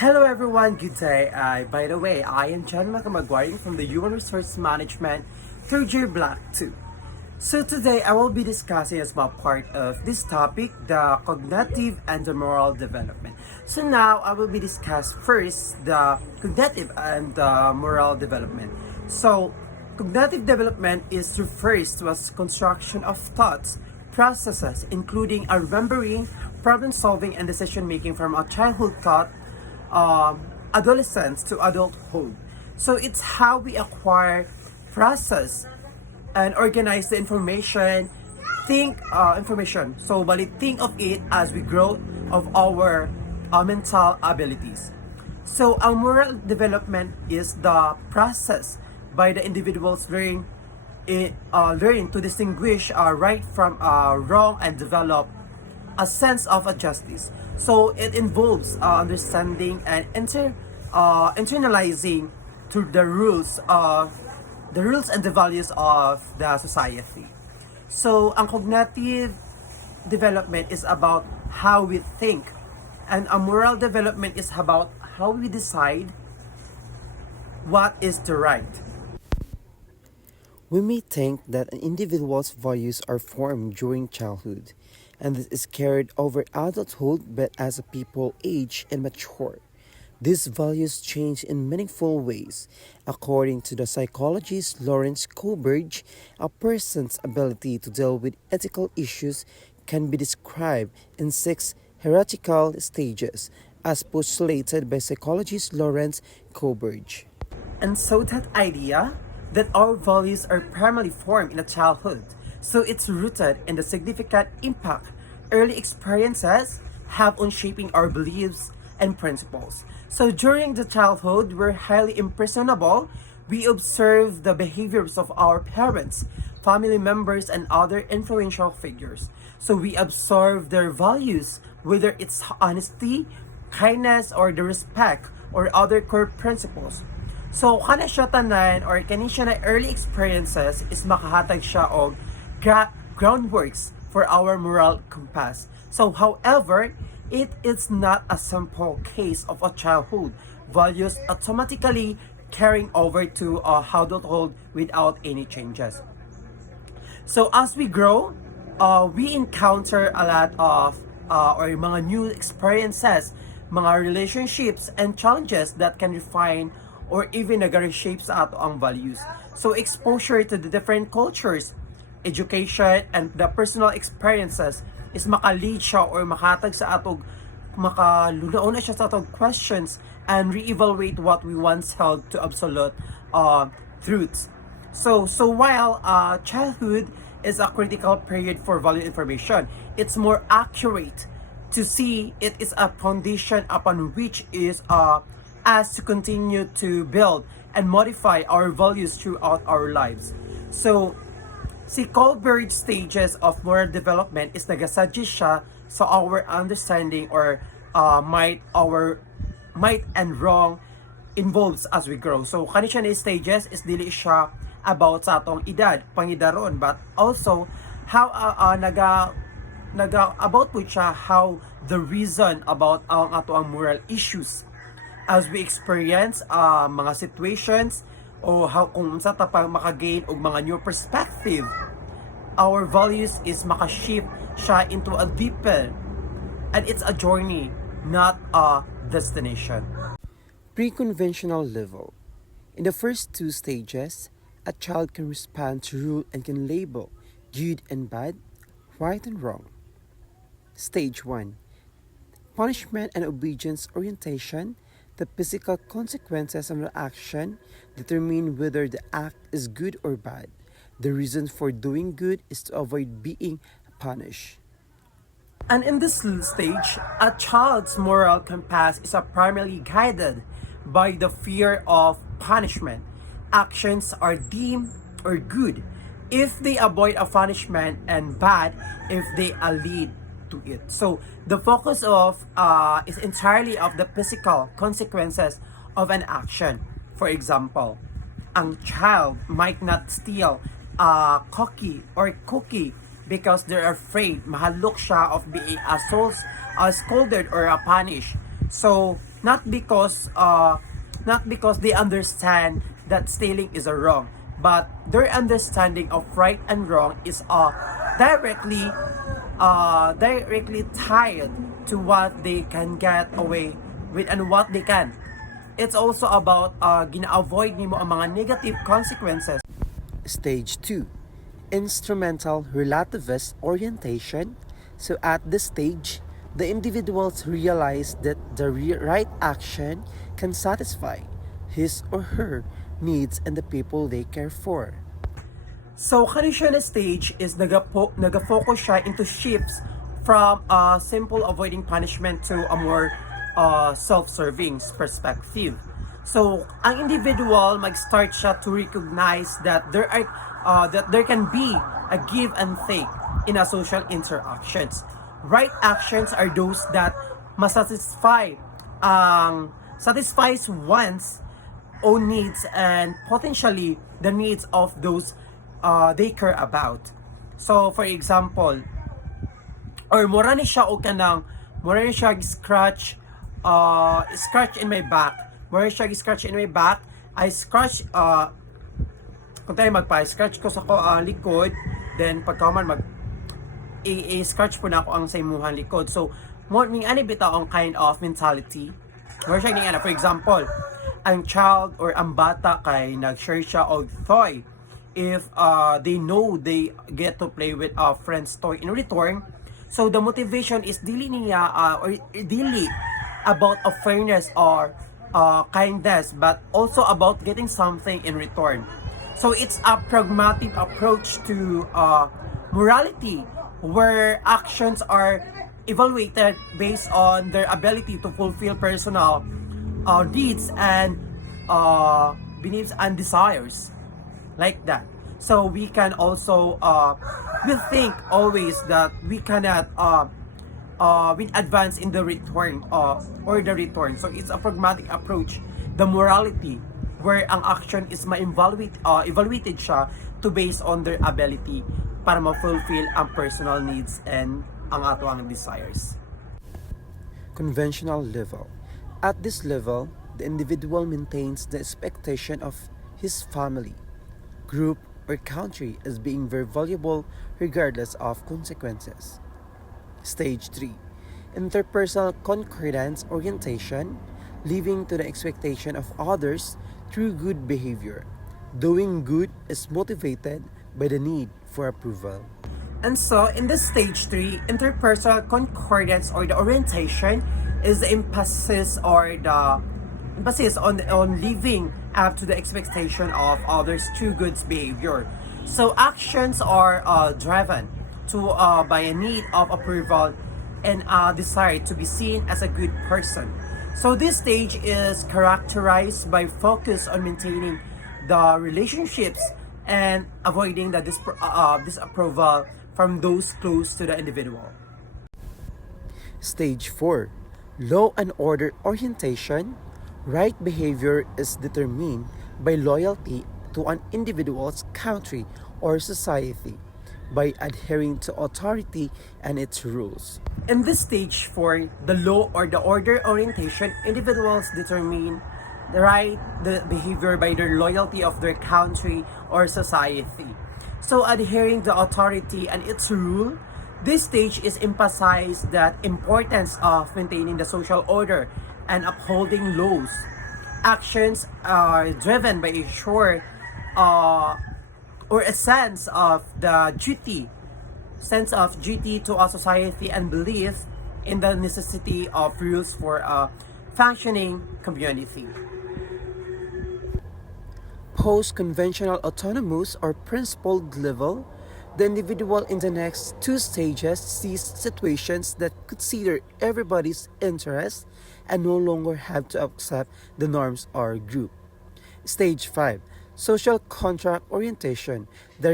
Hello everyone, good day. By the way, I am John Makamagwaring from the Human Resource Management third year Block 2. So today I will be discussing as well part of this topic, the cognitive and the moral development. So now I will be discuss first the cognitive and the moral development. So cognitive development is refers to as construction of thoughts, processes, including a remembering, problem solving, and decision making from a childhood thought adolescence to adulthood. So it's how we acquire, process, and organize the information, think information. So bali think of it as we grow of our mental abilities. So our moral development is the process by the individuals learn to distinguish right from wrong and develop a sense of a justice. So it involves understanding and internalizing to the rules and the values of the society. So ang cognitive development is about how we think, and a moral development is about how we decide what is the right. We may think that an individual's values are formed during childhood, and this is carried over adulthood, but as people age and mature, these values change in meaningful ways. According to the psychologist Lawrence Kohlberg, a person's ability to deal with ethical issues can be described in six hierarchical stages, as postulated by psychologist Lawrence Kohlberg. And so that idea that our values are primarily formed in a childhood. So it's rooted in the significant impact early experiences have on shaping our beliefs and principles. So during the childhood, we're highly impressionable. We observe the behaviors of our parents, family members, and other influential figures. So we observe their values, whether it's honesty, kindness, or the respect, or other core principles. So kana siya tanan or kani siya na early experiences is makahatag siya og groundworks for our moral compass. So however, it is not a simple case of a childhood values automatically carrying over to adulthood without any changes. So as we grow, we encounter a lot of or mga new experiences, mga relationships and challenges that can refine or even nag-reshape sa ato ang values. So exposure to the different cultures, education, and the personal experiences is maka-lead siya or makatag sa atog makalunaon na siya sa atog questions and re-evaluate what we once held to absolute truths. So while childhood is a critical period for value information, it's more accurate to see it is a foundation upon which is as to continue to build and modify our values throughout our lives. So, si Kohlberg's stages of moral development is nagasuggest siya sa our understanding or our might and wrong involves as we grow. So, kani siya na stages is dili siya about sa atong edad, pangidaron, but also how about po siya how the reason about ang ato ang moral issues as we experience mga situations o how kung sa tapang makagain og mga new perspective, our values is makashift siya into a deeper, and it's a journey, not a destination. Pre-conventional level. In the first two stages, a child can respond to rule and can label good and bad, right and wrong. Stage 1. Punishment and obedience orientation. The physical consequences of an action determine whether the act is good or bad. The reason for doing good is to avoid being punished. And in this stage, a child's moral compass is primarily guided by the fear of punishment. Actions are deemed or good if they avoid a punishment, and bad if they lead to it. So the focus of is entirely of the physical consequences of an action. For example, ang child might not steal a cookie because they're afraid mahalok siya of being scolded or punished. So not because they understand that stealing is a wrong, but their understanding of right and wrong is directly directly tied to what they can get away with and what they can. It's also about gina-avoid nimo ang mga negative consequences. Stage 2, instrumental relativist orientation. So at this stage, the individuals realize that the right action can satisfy his or her needs and the people they care for. So, kani siya na stage is nagafocus siya into shifts from a simple avoiding punishment to a more self-serving perspective. So, ang individual mag-start siya to recognize that there can be a give and take in a social interactions. Right actions are those that satisfies one's own needs and potentially the needs of those they care about. So, for example, or mura ni siya o kanang mura ni siya scratch in my back. Mura ni siya scratch in my back. I scratch kung tayo magpa-scratch ko sa ko likod, then pagka man i-scratch po na ako ang sa imuhang likod. So, mo ning ani bitaw ang kind of mentality. Mura siya ning ana, for example, ang child or ang bata kay nag-share siya og toy. If they know they get to play with a friend's toy in return, so the motivation is dili niya or dili about a fairness or kindness, but also about getting something in return. So it's a pragmatic approach to morality, where actions are evaluated based on their ability to fulfill personal needs and beliefs and desires, like that. So we can also we think always that we cannot we advance in the return or the return. So it's a pragmatic approach, the morality, where ang action is evaluated siya to based on their ability para ma-fulfill ang personal needs and ang ato ang desires. Conventional level. At this level, the individual maintains the expectation of his family, group, or country as being very valuable regardless of consequences. Stage 3. Interpersonal concordance orientation, living to the expectation of others through good behavior. Doing good is motivated by the need for approval. And so, in this stage 3, interpersonal concordance or the orientation is the emphasis on living up to the expectation of others through good behavior. So actions are driven to by a need of approval and a desire to be seen as a good person. So this stage is characterized by focus on maintaining the relationships and avoiding the disapproval from those close to the individual. Stage 4. Law and order orientation. Right behavior is determined by loyalty to an individual's country or society, by adhering to authority and its rules. In this stage 4, the law or the order orientation, individuals determine the behavior by their loyalty of their country or society. So adhering to authority and its rule, this stage is emphasized that importance of maintaining the social order and upholding laws. Actions are driven by a sure or a sense of duty to a society and belief in the necessity of rules for a functioning community. Post-conventional autonomous or principled level, the individual in the next two stages sees situations that consider everybody's interest and no longer have to accept the norms or group. Stage 5. Social contract orientation, the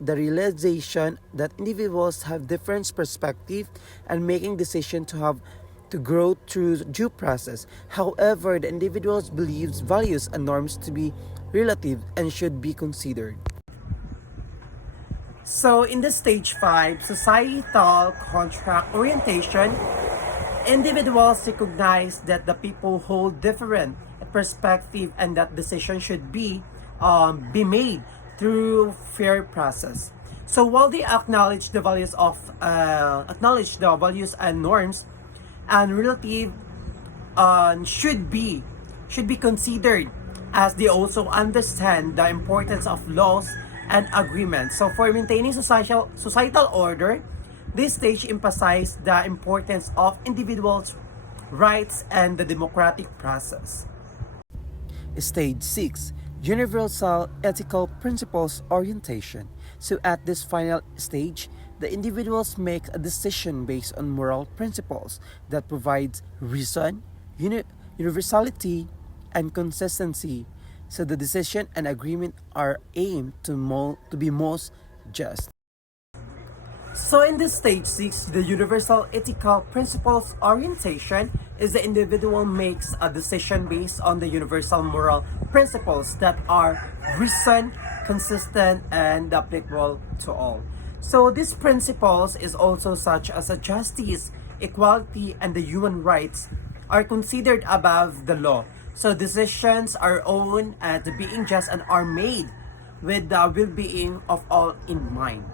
realization that individuals have different perspective and making decisions to grow through due process. However, the individual's believes, values, and norms to be relative and should be considered. So in the stage 5, societal contract orientation, Individuals recognize that the people hold different perspective and that decision should be made through fair process. So while they acknowledge the values and norms and relative should be considered, as they also understand the importance of laws and agreements. So for maintaining societal order, this stage emphasized the importance of individuals' rights and the democratic process. Stage 6, Universal Ethical Principles Orientation. So at this final stage, the individuals make a decision based on moral principles that provides reason, universality, and consistency. So the decision and agreement are aimed to be most just. So in this stage 6, the universal ethical principles orientation is the individual makes a decision based on the universal moral principles that are reasoned, consistent, and applicable to all. So these principles is also such as a justice, equality, and the human rights are considered above the law. So decisions are owned at being just and are made with the well-being of all in mind.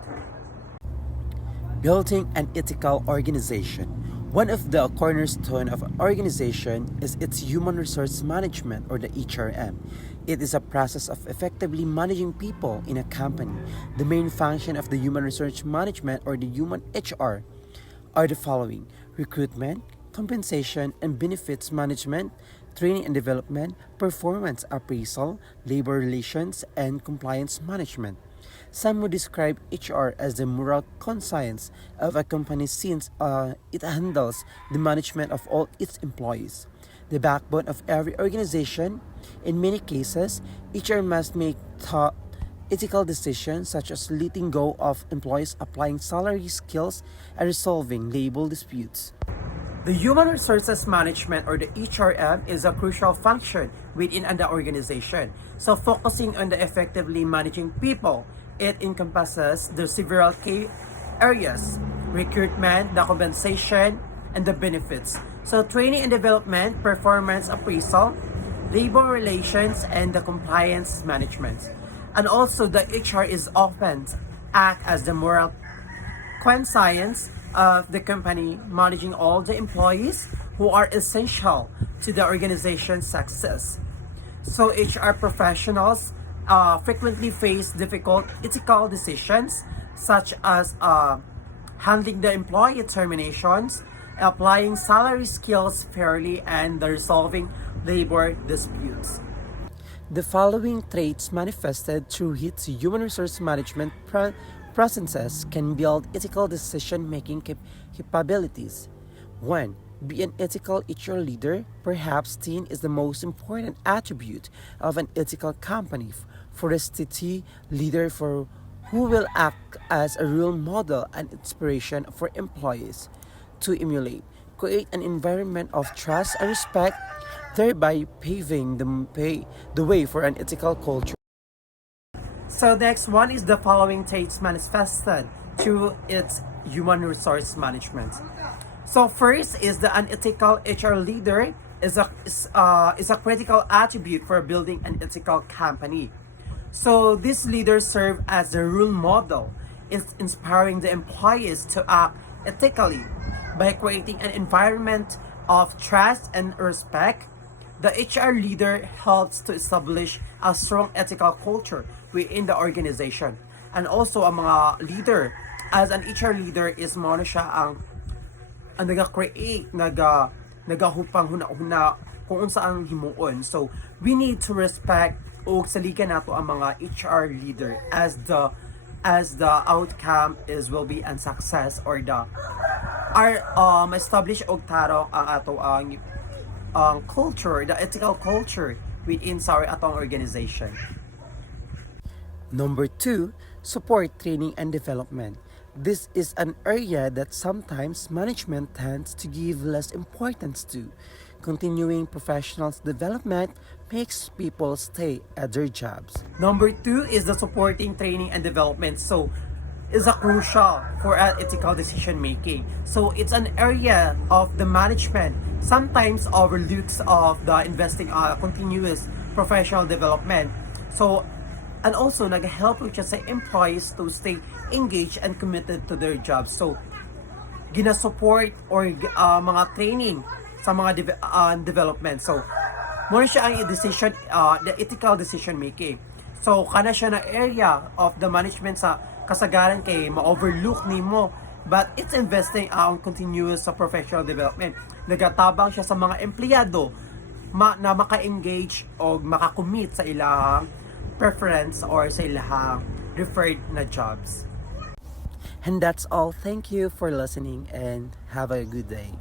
Building an ethical organization. One of the cornerstone of an organization is its human resource management or the HRM. It is a process of effectively managing people in a company. The main function of the human resource management or the human HR are the following: recruitment, compensation and benefits management, training and development, performance appraisal, labor relations, and compliance management. Some would describe HR as the moral conscience of a company since it handles the management of all its employees. The backbone of every organization. In many cases, HR must make tough ethical decisions such as letting go of employees, applying salary skills, and resolving labor disputes. The human resources management or the HRM is a crucial function within the organization. So focusing on the effectively managing people, it encompasses the several key areas: recruitment, the compensation, and the benefits. So training and development, performance appraisal, labor relations, and the compliance management. And also the HR is often act as the moral conscience of the company, managing all the employees who are essential to the organization's success. So HR professionals frequently face difficult ethical decisions such as handling the employee terminations, applying salary skills fairly, and the resolving labor disputes. The following traits manifested through its human resource management processes can build ethical decision-making capabilities. 1. Be an ethical HR leader. Perhaps TEEN is the most important attribute of an ethical company. For a steady leader who will act as a role model and inspiration for employees to emulate. Create an environment of trust and respect, thereby paving the way for an ethical culture. So next one is the following traits manifested through its human resource management. So first is the unethical HR leader is a critical attribute for building an ethical company. So these leaders serve as the role model, is inspiring the employees to act ethically by creating an environment of trust and respect. The HR leader helps to establish a strong ethical culture within the organization. And also ang mga leader, as an HR leader is mo na siya ang naga-create, nagahupang huna-huna kung unsa ang himuon. So we need to respect o saligan nato ang mga HR leader as the outcome will be a success or the establish og tarong ang ato ang culture, the ethical culture within our atong organization. Number 2, support training and development. This is an area that sometimes management tends to give less importance to. Continuing professionals' development makes people stay at their jobs. Number 2 is the supporting training and development. So is a crucial for ethical decision making. So it's an area of the management sometimes overlooks of the investing continuous professional development. So and also nag-help siya sa employees to stay engaged and committed to their jobs. So gina-support or mga training sa mga development. So muna siya ang the ethical decision making. So kana siya na area of the management sa kasagaran kay ma-overlook nimo, but it's investing on continuous sa professional development. Nagatabang siya sa mga empleyado na maka-engage o maka-commit sa ilang preference or sa ilang referred na jobs. And that's all. Thank you for listening and have a good day.